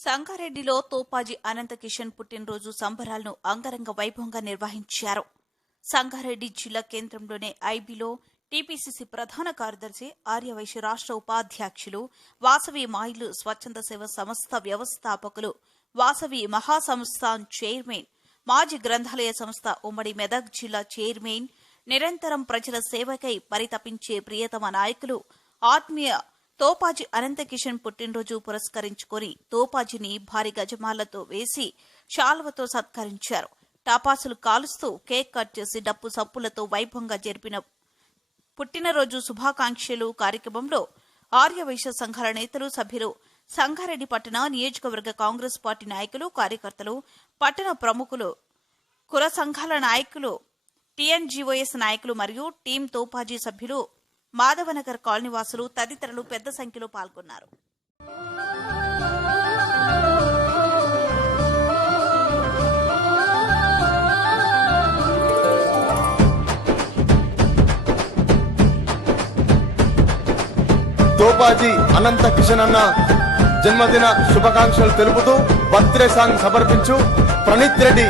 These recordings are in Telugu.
సంగారెడ్డిలో తోపాజీ అనంత కిషన్ పుట్టినరోజు సంబరాలను అంగరంగ వైభవంగా నిర్వహించారు. సంగారెడ్డి జిల్లా కేంద్రంలోని ఐబీలో టీపీసీసీ ప్రధాన కార్యదర్శి ఆర్యవైశ్య రాష్ట్ర ఉపాధ్యక్షులు వాసవి మాయిలు స్వచ్ఛంద సేవ సంస్థ వ్యవస్థాపకులు వాసవి మహాసంస్థాన్ చైర్మన్ మాజీ గ్రంథాలయ సంస్థ ఉమ్మడి మెదక్ జిల్లా చైర్మన్ నిరంతరం ప్రజల సేవకై పరితపించే ప్రియతమ నాయకులు ఆత్మీయ తోపాజీ అనంత కిషన్ పుట్టినరోజు పురస్కరించుకొని తోపాజీని భారీ గజమాలతో వేసి శాల్వతో సత్కరించారు. టపాసులు కాలుస్తూ కేక్ కట్ చేసి డప్పు సప్పులతో వైభవంగా జరిపిన పుట్టినరోజు శుభాకాంక్షలు కార్యక్రమంలో ఆర్యవైశ్య సంఘాల నేతలు సభ్యులు సంగారెడ్డి పట్టణ నియోజకవర్గ కాంగ్రెస్ పార్టీ నాయకులు కార్యకర్తలు పట్టణ ప్రముఖులు కుల సంఘాల నాయకులు టీఎన్జీఓఎస్ నాయకులు మరియు టీం తోపాజీ సభ్యులు మాధవనగర్ కాలనీవాసులు తదితరులు పెద్ద సంఖ్యలో పాల్గొన్నారు. తోపాజీ అనంత కిషన్ అన్న జన్మదిన శుభాకాంక్షలు తెలుపుతూ బర్త్డే సాంగ్ సమర్పించు ప్రణీత్ రెడ్డి.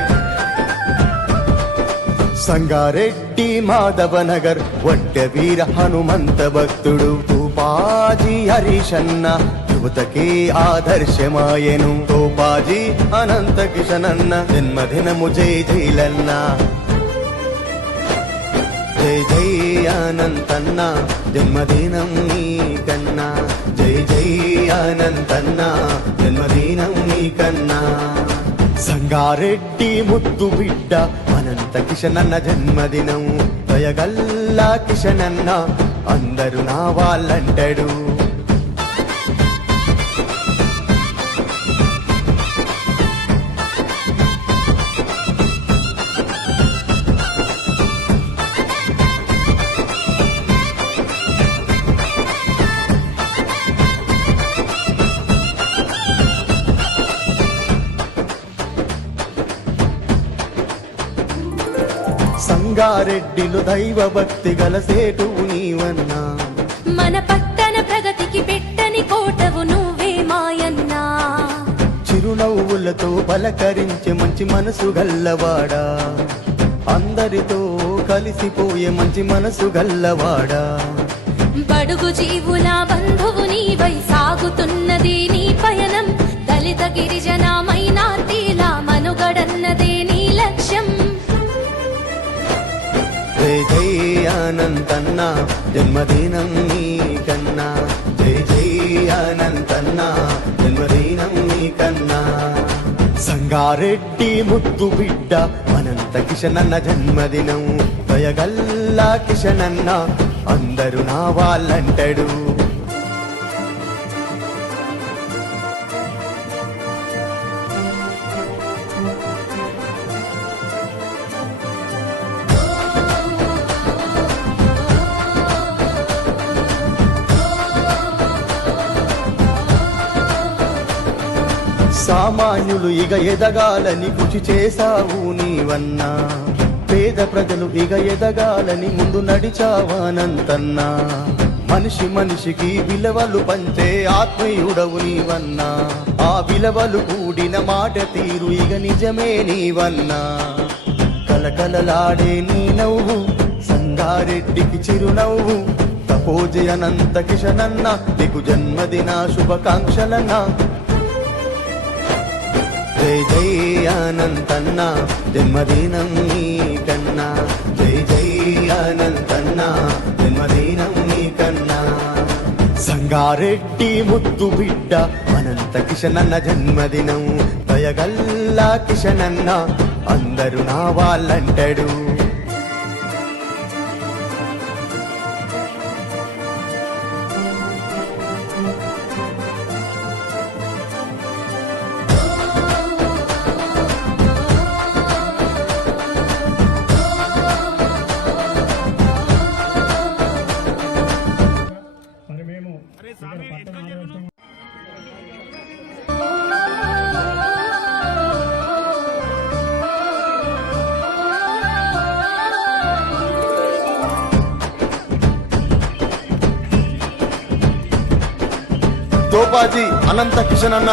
సంగారెడ్డి మాధవనగర్ వడ్డ వీర హనుమంత భక్తుడు తూపాజీ హరీషన్న యువతకి ఆదర్శమాయను. తోపాజీ అనంత కిషనన్న జన్మదినము జై జైలన్న. జై జై అనంతన్న జన్మదినం నీ కన్నా. జై జై అనంతన్న జన్మదినం నీ కన్నా. సంగారెడ్డి ముద్దు బిడ్డ అనంత కిషనన్న జన్మదినం. తొయగల్లా కిషనన్న అందరూ నా వాళ్ళంటాడు. సంగారెడ్డిలు దైవ భక్తి గల సేటు నీవన్నా. మన పట్టణ ప్రగతికి పెట్టని కోటవు నువ్వే మాయన్నా. చిరునవ్వులతో పలకరించే మంచి మనసు గల్లవాడా. అందరితో కలిసిపోయే మంచి మనసు గల్లవాడా. బడుగు జీవుల బంధువు నీవై సాగుతున్నది నీ పయనం. దళిత గిరిజన అనంతన్న జన్మదినం నీ కన్నా జై జై అనంతన్న జన్మదినం నీ కన్నా. సంగారెడ్డి ముద్దు బిడ్డ అనంత కిషనన్న జన్మదినం దయగల్లా కిషనన్న అందరూ నా వాళ్ళంటాడు. సామాన్యులు ఇక ఎదగాలని కృషి చేశావు నీవన్నా. పేద ప్రజలు ఇక ఎదగాలని ముందు నడిచావానంతన్నా. మనిషి మనిషికి విలువలు పంచే ఆత్మీయుడవు నీవన్నా. ఆ విలువలు కూడిన మాట తీరు ఇక నిజమే నీవన్నా. కలకలలాడే నీ నవ్వు సంగారెడ్డికి చిరునవ్వు. తపోజి అనంత కిషనన్న నీకు జన్మదిన శుభాకాంక్షలన్నా. జై జై జన్మదినం నీ కన్నా. జై జై అనంతన్న జన్మదినం నీ కన్నా. సంగారెడ్డి ముద్దు బిడ్డ అనంత కిషనన్న జన్మదినం. దయగల్లా కిషనన్న అందరూ నా వాళ్ళంటాడు. తోపాజీ అనంత కిషన్ అన్న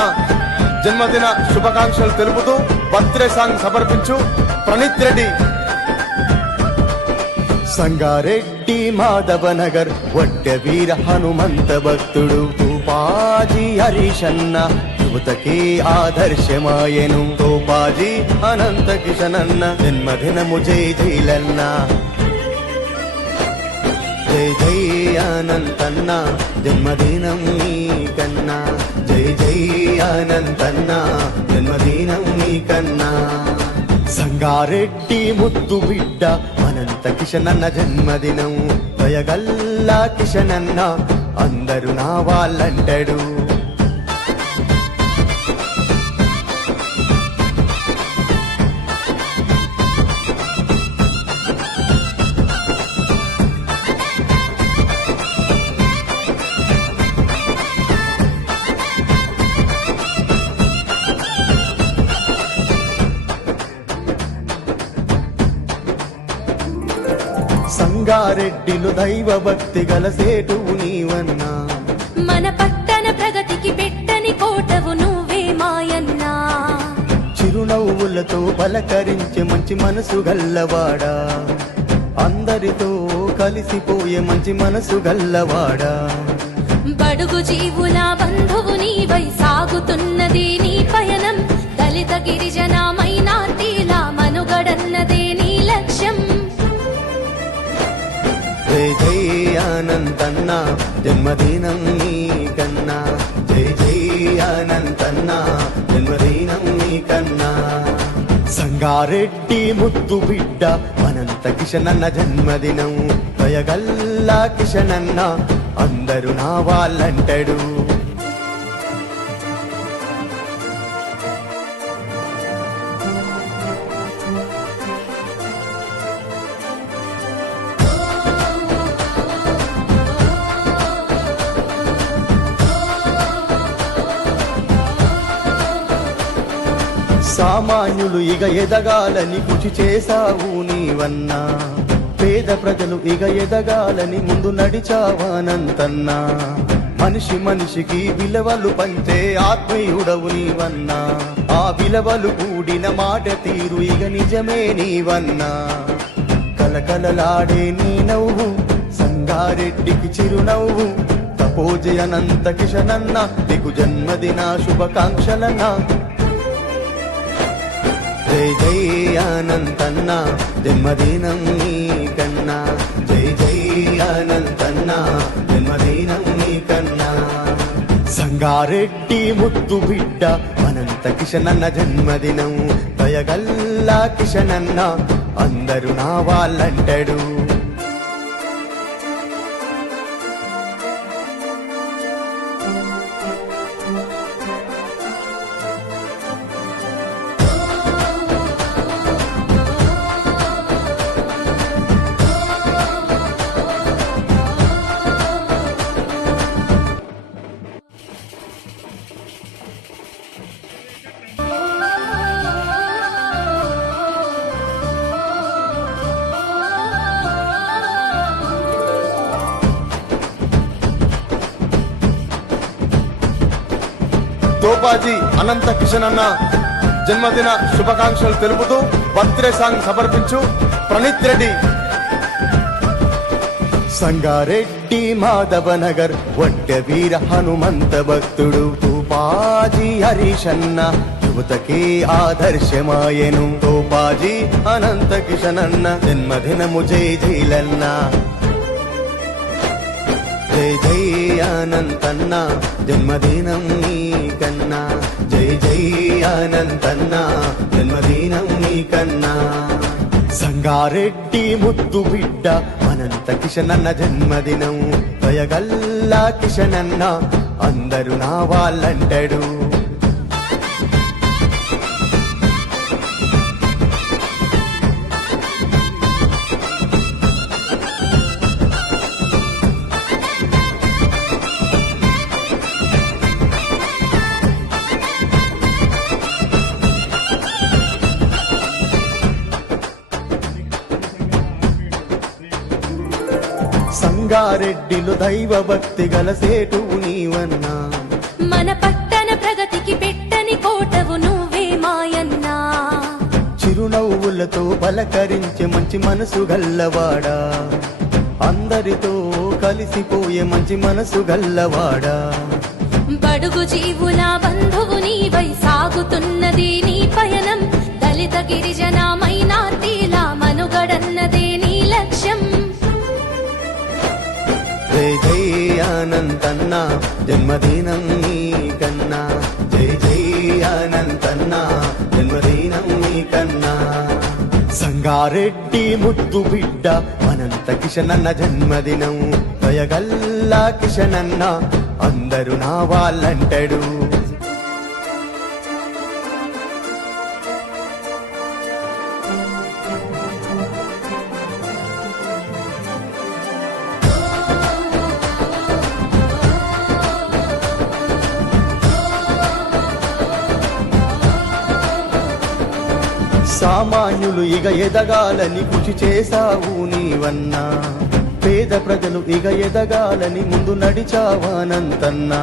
జన్మదిన శుభాకాంక్షలు తెలుపుతూ బర్త్డే సాంగ్ సమర్పించు. ప్రణీత్ రెడ్డి. సంగారెడ్డి మాధవనగర్ వడ్డ వీర హనుమంత భక్తుడు తోపాజీ హరీషన్న యువతకి ఆదర్శమాయను. తోపాజీ అనంత కిషనన్న జన్మదినము జై జైలన్నా. జై జై అనంతన్న జన్మదినం కన్నా. జై జై అనంతన్న జన్మదినం కన్నా. సంగారెడ్డి ముద్దు బిడ్డ అనంత కిషనన్న జన్మదినం. దయగల్లా కిషనన్న అందరు నా వాళ్ళంటాడు. సంగారెడ్డిలు దైవ భక్తి గల సేటువు నీవన్నా. మన పట్టణ ప్రగతికి పెట్టని కోటవు నువ్వే మాయన్నా. చిరునవ్వులతో పలకరించే మంచి మనసు గల్లవాడా. అందరితో కలిసిపోయే మంచి మనసు గల్లవాడా. బడుగు జీవుల బంధువు నీవై సాగుతున్నది నీ పయనం. దళిత గిరిజన మైనార్టీల మనుగడన్నదే అనంతన్న జన్మదినం నీకన్నా జై జై అనంతన్న జన్మదినం నీకన్నా సంగారెడ్డి ముద్దు బిడ్డ అనంత కిషనన్న జన్మదినం. దయగల్లా కిషనన్న అందరూ నా వాళ్ళంటాడు. సామాన్యులు ఇక ఎదగాలని కృషి చేశావు నీవన్నా. పేద ప్రజలు ఇక ఎదగాలని ముందు నడిచావానంతన్నా. మనిషి మనిషికి విలువలు పంచే ఆత్మీయుడవు నీవన్నా. ఆ విలువలు కూడిన మాట తీరు ఇక నిజమే నీవన్నా. కలకలలాడే నీ నవ్వు సంగారెడ్డికి చిరునవ్వు. తపోజయనంత కిషనన్న నీకు జన్మదిన శుభాకాంక్షలన్నా. జై జై అనంతన్న జన్మదినం నీ కన్నా. జై జై అనంతన్న జన్మదినం నీ కన్నా. సంగారెడ్డి ముత్తు బిడ్డ అనంత కిషనన్న జన్మదినం. దయగల్లా కిషనన్న అందరూ నా వాళ్ళంటాడు. తోపాజీ అనంత కిషన్ అన్న జన్మదిన శుభాకాంక్షలు తెలుపుతూ బర్త్డే సాంగ్ సమర్పించు. ప్రణీత్ రెడ్డి. సంగారెడ్డి మాధవనగర్ వంట వీర హనుమంత భక్తుడు తూపాజీ హరీషన్న యువతకి ఆదర్శమాయను. తోపాజీ అనంత కిషనన్న జన్మదినము జై జైలన్న. జై జై అనంతన్న జన్మదినం నీ కన్నా. జై జై అనంతన్న జన్మదినం నీ కన్నా. సంగారెడ్డి ముద్దు బిడ్డ అనంత కిషనన్న జన్మదినం. దయగల్లా కిషనన్న అందరూ నా వాళ్ళంటాడు. రంగారెడ్డిలు దైవభక్తి సేటువు నీవన్నా. మన పట్టణ ప్రగతికి పెట్టని కోటవు నువ్వే మాయన్నా. చిరునవ్వులతో పలకరించే మంచి మనసు గల్లవాడా. అందరితో కలిసిపోయే మంచి మనసు గల్లవాడా. బడుగు జీవుల బంధువు నీవై సాగుతున్నది నీ పయనం. దళిత గిరిజన మైనార్టీల మనుగడన్నదే నీ లక్ష్యం. అనంతన్న జన్మదినం నీ కన్నా జై జై అనంతన్న జన్మదినం నీ కన్నా సంగారెడ్డి ముద్దు బిడ్డ అనంత కిషనన్న జన్మదినం. దయగల్లా కిషనన్న అందరూ నా వాళ్ళంటాడు. సామాన్యులు ఇక ఎదగాలని కృషి చేశావు నీవన్నా. పేద ప్రజలు ఇక ఎదగాలని ముందు నడిచావానంతన్నా.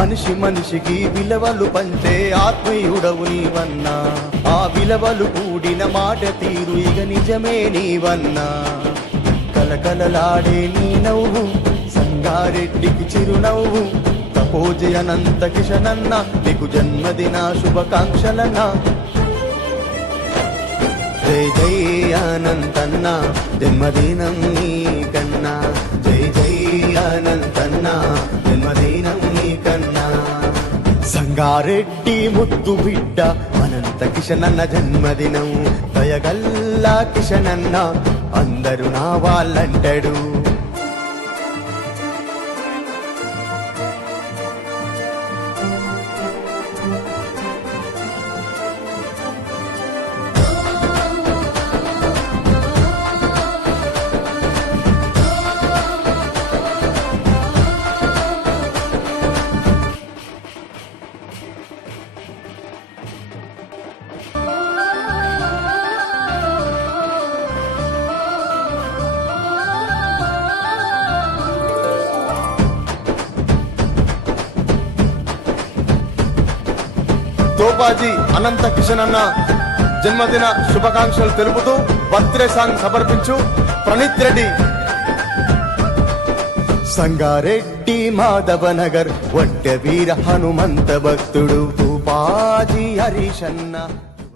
మనిషి మనిషికి విలువలు పంచే ఆత్మీయుడవు నీవన్నా. ఆ విలువలు కూడిన మాట తీరు ఇక నిజమే నీవన్నా. కలకలలాడే నీ నవ్వు సంగారెడ్డికి చిరునవ్వు. తపోజయనంత కిషనన్న నీకు జన్మదిన శుభాకాంక్షలన్నా. జై అనంతన్న జన్మదినం నీ కన్నా జై జై అనంతన్న జన్మదినం నీ కన్నా సంగారెడ్డి ముద్దు బిడ్డ అనంత కిషనన్న జన్మదినం. దయగల్లా కిషనన్న అందరూ నా వాళ్ళంటాడు. గోపాజీ అనంత కిషన్ అన్న జన్మదిన శుభాకాంక్షలు తెలుపుతూ బర్త్డే సాంగ్ సమర్పించు. ప్రణీత్ రెడ్డి. సంగారెడ్డి మాధవ నగర్ వడ్డ వీర హనుమంత భక్తుడు తూపాజీ హరీషన్న